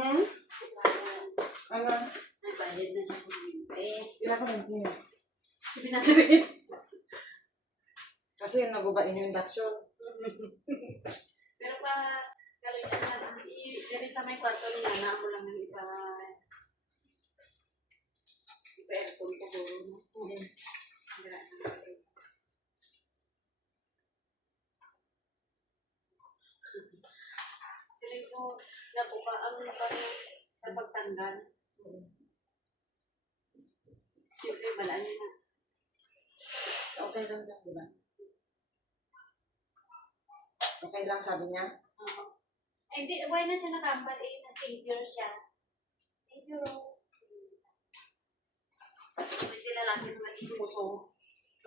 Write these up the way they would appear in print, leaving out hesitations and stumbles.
Hmm? Ano? May bayad na siya kung hindi. Ilan ka lang niya? Sabi natin rin. Kasi nagubain yung induction. Pero pa, gawin na lang. Dari sa may kwarto niya, na mo lang ng ipa-aircon ko doon. Sila ko, nabukaan mo pa rin sa pagtanggal. Siyempre, balaan niya na. Okay lang daw, di ba? Okay lang, sabi niya. Eh, hindi, why na siya nakambal eh, nag-thank you siya. Thank you, Rose. Sabi sila laki ng chismoso.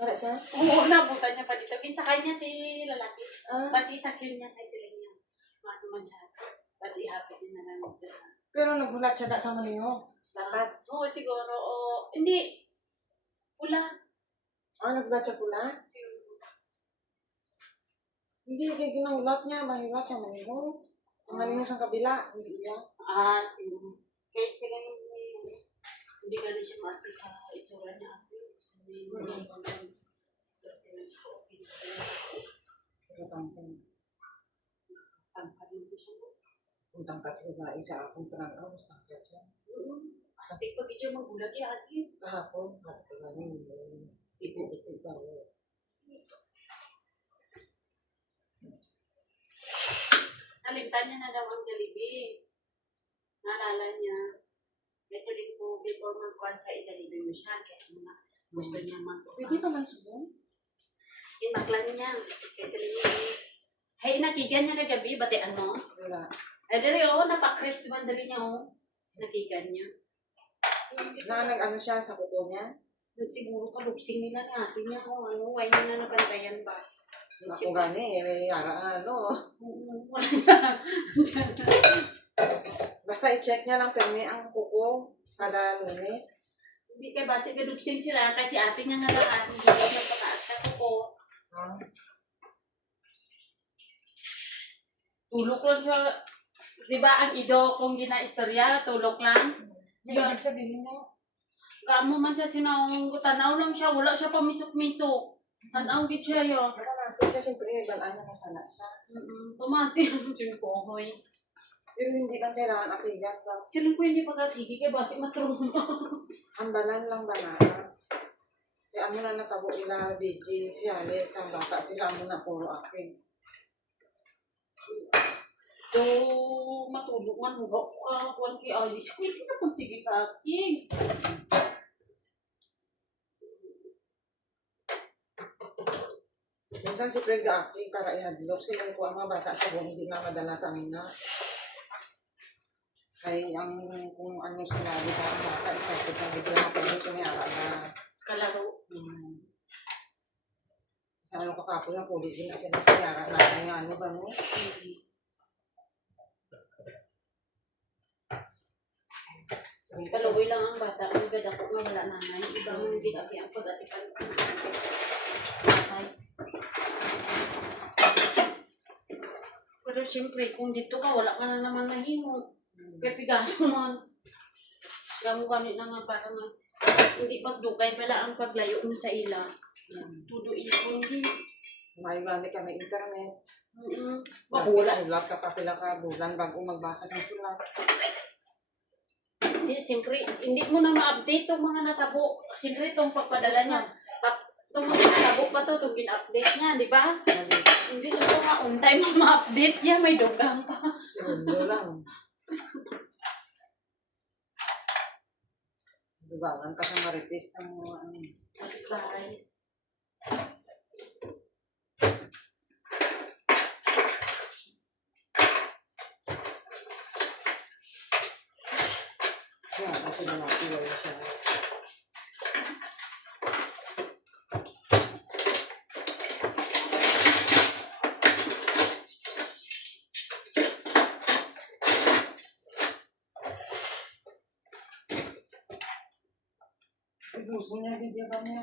Wala siya? Oo, nabutan niya pa dito. Sa kanya si lalaki. Ah. Basi sa yun niya kay sila niya. Matuman siya. Basi happy din na lang. Pero naghulat siya sa maniyo. Dapat. Oo, siguro. Oo. Hindi. Pula. Ah, naghulat siya pula? Hindi, kaya ginahulat niya. Mahilat siya maniyo. Ang maniyo sa kabila, hindi iya. Ah, siguro. Kaya sila hindi ka rin siya mati sa itsura niya. Sabi mo, Kung tangkat sa babae sa akong panagaw, mas tangkat siya. Astig pag ito magulag yan. Kahapon, kahapon namin, iti-iti pa. Nalimtan niya na daw ang Jollibee. Naalala niya. Kasi rin po, before mag-kuhan sa Jollibee mo siya, kaya gusto niya mag-kuhan. Pwede pa man subong? Inaklan niya. Kasi rin niya, hey, nakigan niya kagabi, batian mo? Wala. Eh, dali, oh, napakris naman dali niya, oh. Nakigan niya. Na nag-ano siya sa kuko niya? Siguro kaluksing nila natin niya, oh, ano, why niya na nabantayan ba? Ako gani, may yara ano. Wala na. Basta i-check niya lang permi ang kuko kada Lunes. Hindi kay base kaluksing sila, kasi ate niya nga lang, hindi ko nagpataas ka ko. Ah. Tulok lang siya. Di ba ang ido kung gina-istorya, tulok lang? Hindi ibig sabihin mo? Kamo man siya sinaong tanaw lang siya, wala siya pamisok-misok. Tanaw gid siya yun. Nakamati siya, siyempre, balaan niya masala siya. Pumati ang siya ko, hoy. Pero hindi lang kailangan akigan lang. Sila ko hindi pagkatigi kay basi matruma. Hambalan lang banana. Kaya ano na natabo nila, BG, si Halit, ang bata sila, ano na puro akin. So, matulog man, hugak ka, kuwan kay Alice. Kuya, kita pang sige ka, King. Minsan si Fred acting para ihadlok sila ko ang mga bata sa buong hindi na madala sa amin na. Kaya ang kung ano sinabi sa mga bata, excited na bigla na pwede ito ni Ara na. Kalaro. Sa ano kakapon na puli din na sila si Ara na nga ano ba no? Kaluoy lang ang bata, ang gada ko nga wala nanay. Ibang hindi kapi ang pag-atipan sa nanay. Pero siyempre, kung dito ka, wala ka na naman nahimo. Kaya pigaso man. Kaya mo ganit na nga parang hindi pagdugay pala ang paglayo mo sa ila. Tudo ipon din. May gamit kami internet. Bakula. Ulat ka pa pila ka bulan bago magbasa sa sulat. Hindi, siyempre, hindi mo na ma-update itong mga natabo. Siyempre, itong pagpadala niya. Itong mga natabo pa ito, itong bin-update niya, di ba? Hindi siya nga on time ma-update niya, may dugang pa. Segundo lang. Dugangan pa sa marites ng mga ano. Bye. Kaya kasi namakiwala siya. Gusto niya video ba niya?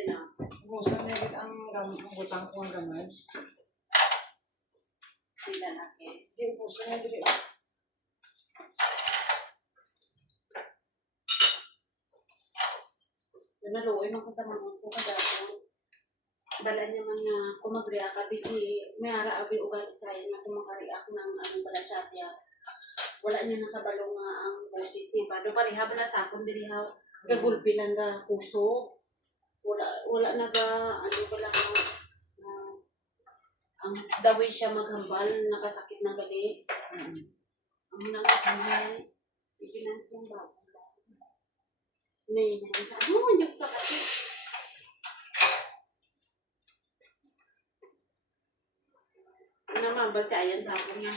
Yan na. Gusto niya ang butang ko ang gaman. Sila na, eh. Hindi, gusto niya video. Naluoy man ko sa mga ko kagapon. Bala niya man nga kumag-react ka si may ara abi ugali sa na kumaka-react ng anong bala siya kaya wala niya nakabalo nga ang boses niya pa. Do pareha bala sa akon diri ha gagulpi lang ga puso. Wala naga ano bala ang the way siya maghambal nakasakit na gali. Ang nang kasamay ikinans ng bata. Nay, sa ano hindi ko kasi namambal si Ayan sa akin niya.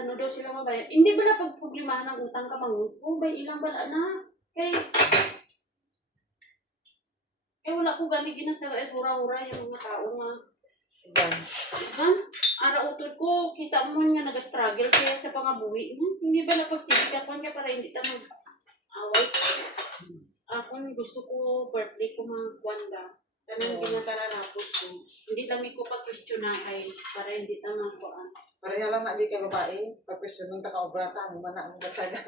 Ano daw sila mabayad. Hindi ba na pagproblemahan ng utang ka mangutong? Bay ilang bala na. Kaya wala ko gani ginasara at hura-hura yung mga tao nga. Iban. Diba? Ara utod ko, kita mo nga nag-struggle siya sa pangabuhi. Hindi ba na pagsikapan ka para hindi ta mag-away? Ako gusto ko birthday ko mga kwanda. Tanang ginatararapos ko. Hindi lang ko pag-question na kay para hindi ta magkuhan. Pareha lang na di kay babae. Pag-question nung takaobrata mo man ang batsaga.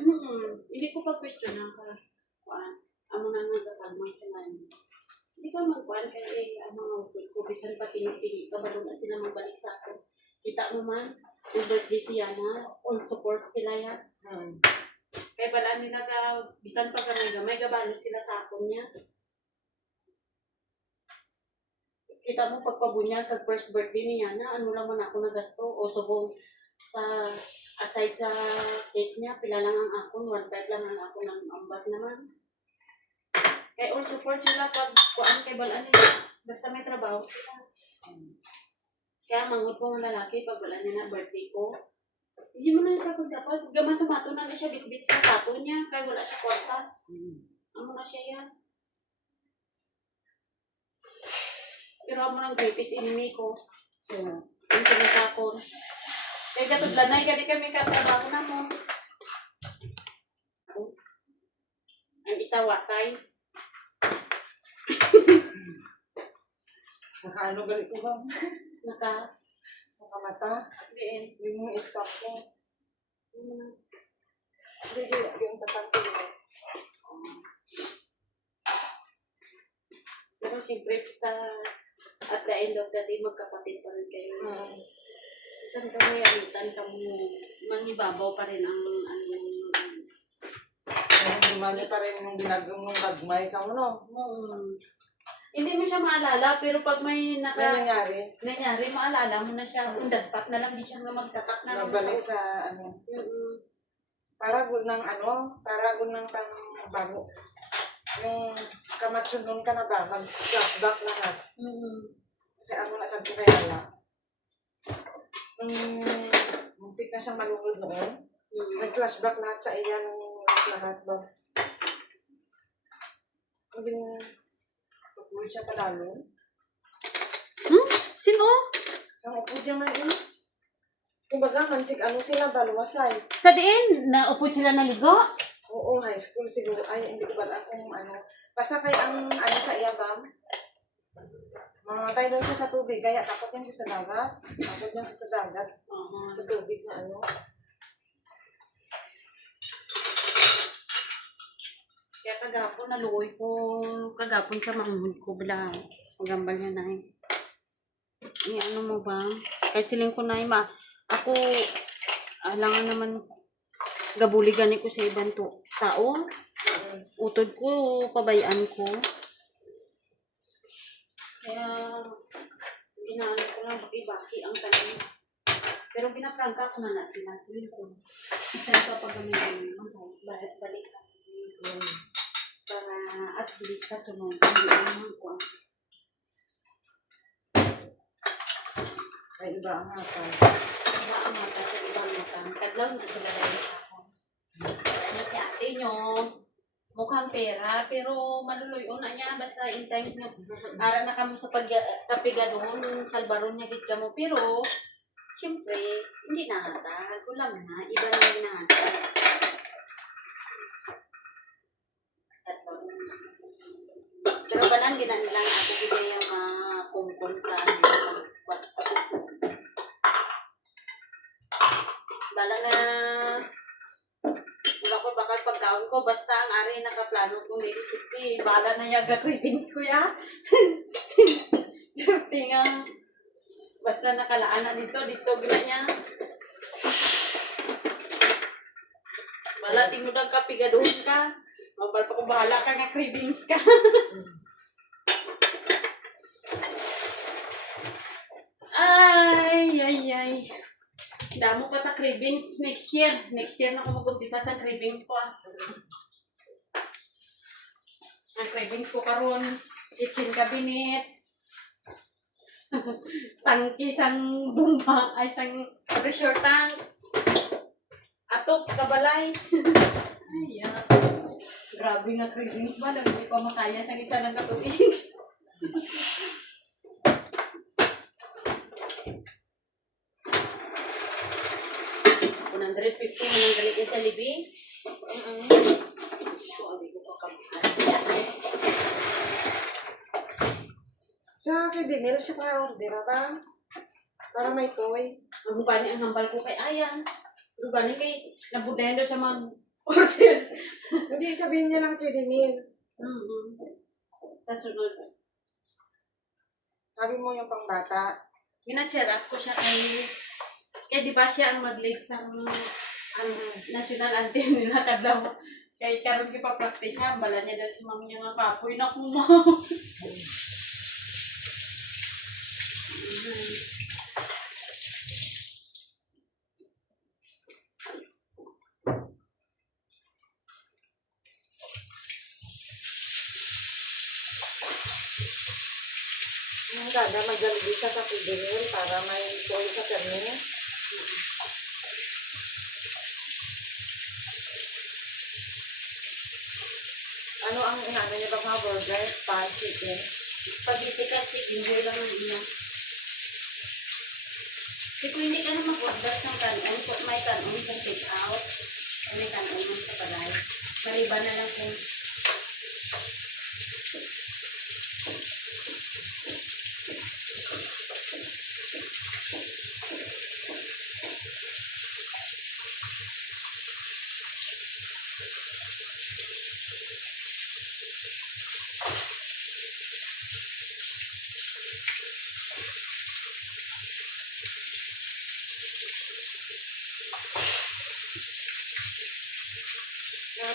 Hindi ko pag-question na ka. Kuhan. Ang mga nagkakalmang kailan. Hindi ka magkuhan kaya ang mga upod ko. Bisan pa tinipili ka ba na sila magbalik sa akin. Kita mo man, yung birthday siya na, on support sila yan. Kaya pala nila ka, bisan pa gamay gabalo sila sa akon niya. Kita mo pagpabunya kag first birthday niya na ano lang man ako nagasto o subong sa aside sa cake niya pila lang ang akon 1.5 lang ang ako ng ambat naman. Kaya all support sila pag kuan kay balaan nila basta may trabaho sila. Kaya manghud ko ng lalaki pag wala nila birthday ko. Hindi mo na siya kung dapat gaman tumato na siya bit-bit yung tato niya kaya wala siya kwarta. Ano na siya yan? Pero ako ng greatest enemy ko. Sino? Yung sinikakon. Kaya gatod lanay, kaya kami katrabaho na mo. Ang isa wasay. Nakaano galit ko ba? Nakamata? Diin. Yung mga stop ko. Hindi, yung tatangko yun. Pero siyempre sa at the end of the day, magkapatid pa rin kayo. Isang kami alitan kami mangibabaw pa rin ang Dumali pa rin yung ginagawang mong bagmay ka mo, no? Hindi mo siya maalala, pero pag may May nangyari. maalala mo na siya. On the spot na lang, di siya nga magtatak na lang. Nabalik sa ano. Para good ng ano, para good ng pang bago. Yung kamatsunon ka na ba, mag-flashback lahat. Kasi ano na sabi ko kaya wala. Muntik na siyang malungod noon. Nag-flashback lahat sa iya nung lahat ba. Naging tukuloy siya palalo. Sino? Ang upod niya man eh. Kumbaga, mansik ano sila ba, luwasay. Sa diin, naupod sila naligo? Oo, high school siguro. Ay, hindi ko ba kung ano. Basta kay ang ano sa iya ba, mamatay daw siya sa tubig. Kaya takot yan siya sa dagat. Takot yan siya sa dagat. Sa tubig na ano. Kaya kagapon, naluoy ko kagapon sa manghud ko. Bila, magambal niya na eh. Ay, ano mo ba? Kaya siling ko na ako, alangan naman, gabuligan ko sa ibang tao. Utod ko, pabayaan ko. Kaya, ginaan ko lang baki-baki ang tanong. Pero ginapranka ko na sila. Siling ko. Isa pa pag kami balik ka. Para at least sa sunod, hindi naman ko. Ay, iba ang hata. Iba ang mata sa ibang mata. Kadlaw na sila dahil ako. Ano si ate nyo, mukhang pera, pero maluluyo na niya. Basta in times na, ara na kamo sa pagkapiga doon, nung salbaron niya dit kamo. Pero, siyempre, hindi nahatag. Ulam na, iba na yung nahatag. Pero banan, ginanilang ako bigay ang kungkong sa bala na wala ko bakal pagkaon ko basta basta ang ari nakaplano kung may recipe. Bala na yaga cravings ko ya. Tinga. Basta nakalaan na dito gila niya. Bala, tingudag ka, pigadoon ka. Mabal pa kung bahala ka nga cravings ka. Ay. Damo pa ta cravings next year. Next year na ako mag-umpisa sa cravings ko. Ang cravings ko karon, kitchen cabinet, tangki sang bumba, ay sang pressure tank, atop, kabalay. Ay, grabe nga cravings ba? Hindi ko makaya sa isa ng katubig. 150 mo nang galit yung Jollibee. Sabi ko pa kamahal. Sa akin din, meron siya pa order ba? Para may toy. Ang gani ang hambal ko kay Ayan. Pero gani kay nabudayan daw sa mag-order. Hindi, sabihin niya lang kay Demil. Sa sunod. Sabi mo yung pangbata. Gina-cheer up ko siya kay di ba siya ang mag-lead sa national anthem nila kadlaw. Kay karon gipa-practice siya, bala niya daw si ma'am niya nga kapoy na kumaw. Ang ganda, mag-Jollibee ka sa Demil para may toy sa termin. Ano ang inaano niya ba mga burger? Pan, chicken? Spaghetti kasi, enjoy lang ang ina. Kasi kung hindi ka na mag-order ng kanon, kung may kanon sa take out, may kanon mo sa palay. Maliban na lang kung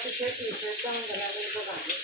t-shirt lang ang dalawang babae.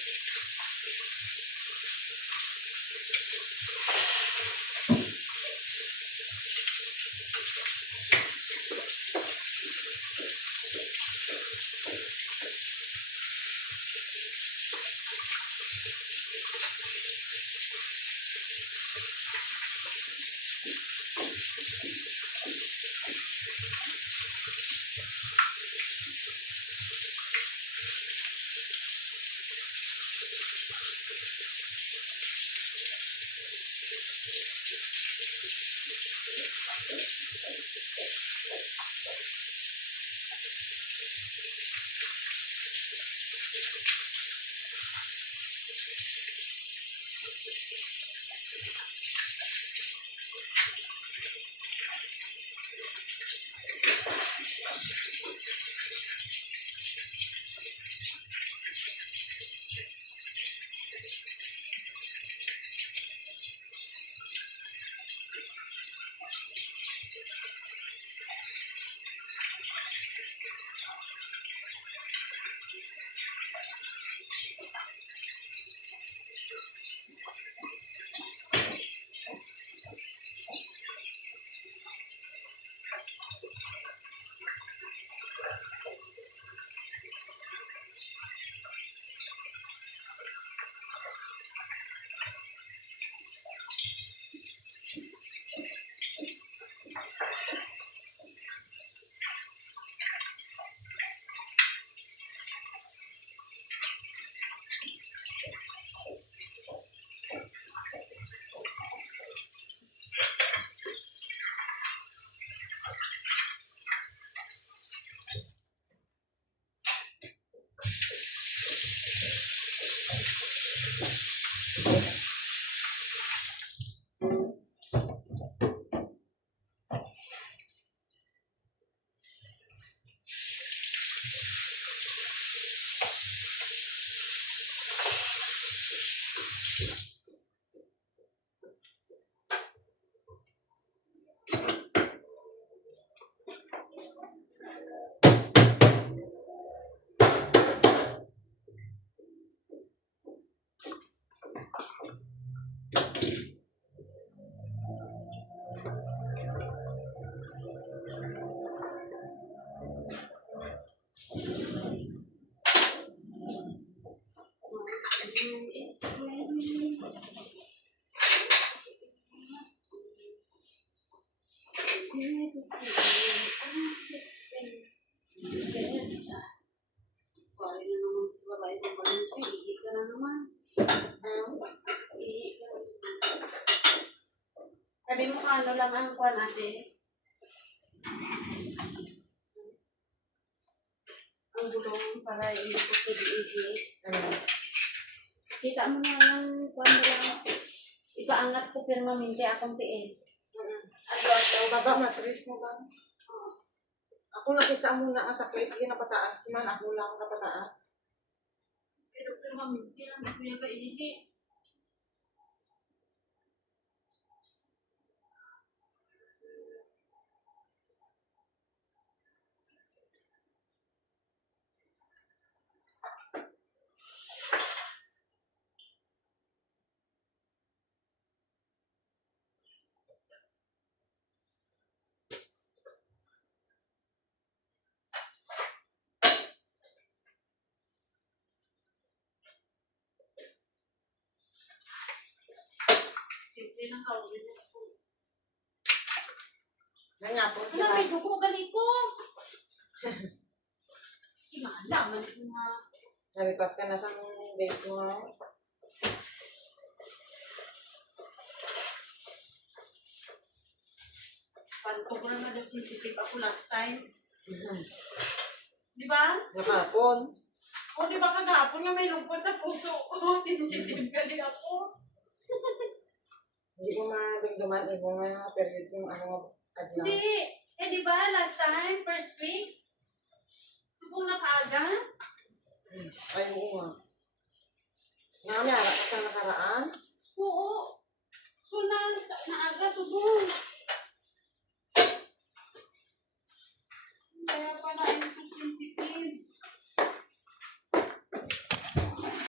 Wala na naman sa babae ng balanso, ihi ka na naman. Ihi ka na naman. Sabi mo ano lang ang kuha natin. Ang gulong para hindi ko pwede-ihi. Kita mo na yung kuha mo lang. Ipaangat ko permanente akong tiin. Adlaw baba matris mo ba? Ako nakisa muna nga sa plate yun napataas ko man ako lang kapataas. Pero permanente lang ako yung kainihi. Simple ng kaulin mo. Nangapon Ano sila. may dugo gali ko? Imala man ko nga. Nalipat ka na sa date mo. Pantog na nga daw sensitive ako last time. Di ba? Nakapon. O di ba kagahapon nga may lungkot sa puso ko? Sensitive gali ako. Hindi ko madugduman eh kung nga period yung ano adlaw. Hindi. Eh di ba last time, first week? Subong na kaaga? Ay, oo nga. Nga, may harap ka sa nakaraan.